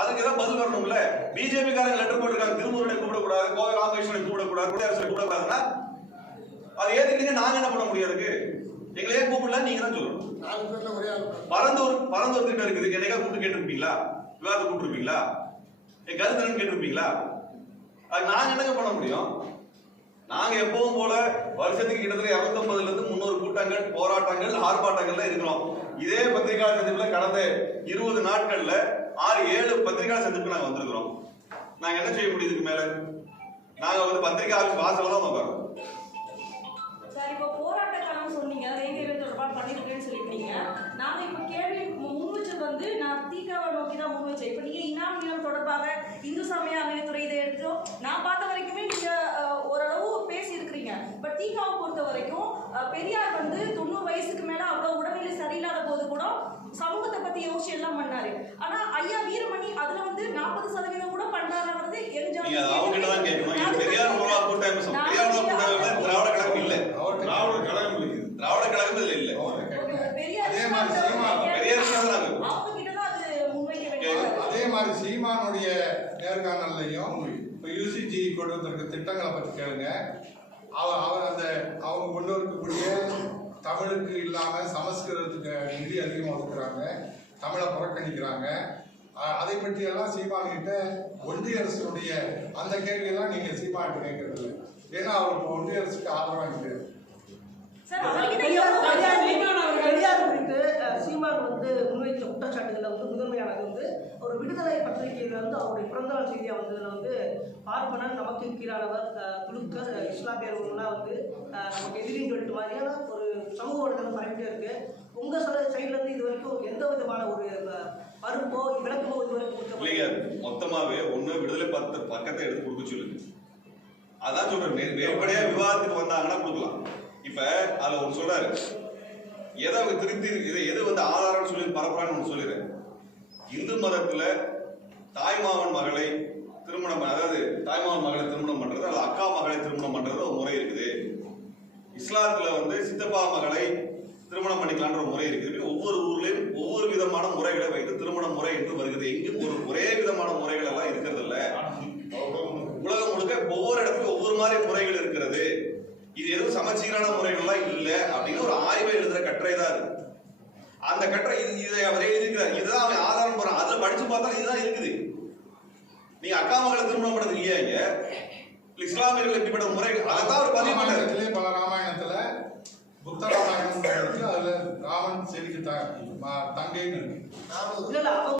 அதுக்கு ஏதாவது பதில் வரணும்ல. பிஜேபி காரங்க லெட்டர் போட்டுருக்காங்க, திருமுருகனை கூப்பிடக்கூடாது, கோவை ராமகிருஷ்ணனை கூப்பிடக்கூடாது, குடியரசு கூப்பிடக்கூடாதுன்னா அதை ஏத்துக்கிட்டீங்க. நாங்க என்ன பண்ண முடியாது? எங்களை ஏன் கூப்பிடல நீங்க தான் சொல்லணும். பரந்தூர் திட்டம் இருக்குது, என்னைக்கா கூப்பிட்டு கேட்டிருப்பீங்களா? விவாதத்தை கூப்பிட்டுருப்பீங்களா? என் கருத்து கேட்டிருப்பீங்களா? அது நாங்க என்னங்க பண்ண முடியும்? நாங்க எப்பவும் போல வருஷத்துக்கு கிட்டத்தட்ட 250 இருந்து 300 கூட்டங்கள், போராட்டங்கள், ஆர்ப்பாட்டங்கள்ல இருக்கிறோம். இதே பத்திரிகையாளர் சந்திப்புல கடந்த 20 நாட்கள்ல 6-7 பத்திரிகையாளர் சந்திப்பு நாங்க வந்திருக்கிறோம். நாங்க என்ன செய்ய முடியும் இதுக்கு மேல? நாங்க வந்து பத்திரிகை ஆஃபீஸ் வாசல்ல தான் உட்காரோம். சார், இப்போ போராட்ட காலம் சொன்னீங்க, ரயில்வே தொடர்பாக பண்ணிருக்கேன்னு சொல்லிட்டீங்க. நாங்க இப்போ கேள்வி முன்வச்சது வந்து நான் தீகாவை நோக்கி தான் முன்வச்சேன். இப்போ நீங்க இனாம் தொடர்பாக இந்து சமய அறநிலையத்துறை இதை எடுத்தோம். நான் பார்த்த வரைக்குமே நீங்க ஓரளவு பேசி இருக்கிறீங்க. பட் தீகாவை பொறுத்த வரைக்கும் பெரியார் வந்து 90 வயசுக்கு மேல அவ்வளவு உடல்நிலை சரியில்லாத போது கூட சமூகத்தை பத்தி யோசிச்சு எல்லாம் பண்ணாரு. ஆனா ஐயா வீரமணி அதுல வந்து 40% கூட பண்றாருன்றது அவங்ககிட்டதான் கேட்கணும். பெரியார் திராவிட கழகம் இல்ல, திராவிட கழகம் இருக்குது, திராவிட கழகம் இதுல இல்ல. அதே மாதிரி சீமானுடைய நேர்காணல்லையும் யூசிஜி கொண்டு வந்திருக்க திட்டங்களை பற்றி கேளுங்க. அவர் அந்த அவங்க கொண்டு வரக்கூடிய தமிழுக்கு இல்லாம சமஸ்கிருதத்துக்கு நிதி அதிகமாக ஒதுக்குறாங்க, தமிழை புறக்கணிக்கிறாங்க. அதை பற்றி எல்லாம் சீமான்கிட்ட ஒன்றிய அரசுடைய அந்த கேள்வியெல்லாம் நீங்க சீமான் கேட்கறது இல்லை. ஏன்னா அவருக்கு ஒன்றிய அரசுக்கு ஆதரவாக கிடையாது. பெரியார் குறித்து சீமான் வந்து முன்வைத்த குற்றச்சாட்டுகளை வந்து முதன்மையானது வந்து ஒரு விடுதலை பத்திரிகையில வந்து அவருடைய பிறந்தநாள் செய்தியா வந்ததுல வந்து பார்ப்பனர் நமக்கு கீழானவர், குழுக்கள், இஸ்லாமியர்கள்லாம் வந்து நமக்கு எதிரின்னு சொல்லிட்டு மாதிரியான ஒரு சமூக வலைதளம் பரவிட்டே இருக்கு. உங்க சைட்ல இருந்து இது வரைக்கும் எந்த விதமான ஒரு மறுப்போ விளக்கமோ இது வரைக்கும் மொத்தமாவே ஒண்ணு விடுதலை பக்கத்தை எடுத்து கொடுக்க சொல்லுங்க. அதான் சொல்றேன், நேரடியா விவாதத்துக்கு வந்தாங்கன்னா கொடுக்கலாம். இப்ப அதுல ஒரு சொல்றாரு, எதை திருத்தி எது வந்து ஆதாரம் சொல்லி பரப்புறான்னு சொல்லிடுறேன். இந்து மதத்துல தாய்மாவன் மகளை திருமணம், அதாவது தாய்மாவன் மகளை திருமணம் பண்றது, அது அக்கா மகளை திருமணம் பண்றது ஒரு முறை இருக்குது. இஸ்லாத்துல வந்து சித்தப்பா மகளை திருமணம் பண்ணிக்கலான்ற முறை இருக்குது. ஒவ்வொரு ஊர்லயும் ஒவ்வொரு விதமான முறைகளை வைத்து திருமண முறை என்று வருகிறது. எங்கும் ஒரே விதமான முறைகள் எல்லாம் இருக்கிறது இல்ல. உலகம் முழுக்க ஒவ்வொரு இடத்துக்கும் ஒவ்வொரு மாதிரி முறைகள் இருக்கிறது. இது எதுவும் சமச்சீரான முறைகள்லாம் இல்ல அப்படின்னு ஒரு ஆய்வை எழுதுற கட்டுரை தான் இருக்கு. அந்த கட்டுரை இதை அவரே எழுதிக்கிறார். இதுதான் அவன் ஆதாரம் போறான். அதுல படிச்சு பார்த்தா இதுதான் இருக்குது. நீங்க அக்கா மகளை திருமணம் பண்ணது இல்லையா? இங்க இஸ்லாமியர்கள் எப்படிப்பட்ட முறைகள் அதான் அவர் பதிவு பண்ணாரு. பல ராமாயணத்துல புத்த ராமாயணம் அதுல ராமன் செடிக்கு தங்கைன்னு இருக்கு.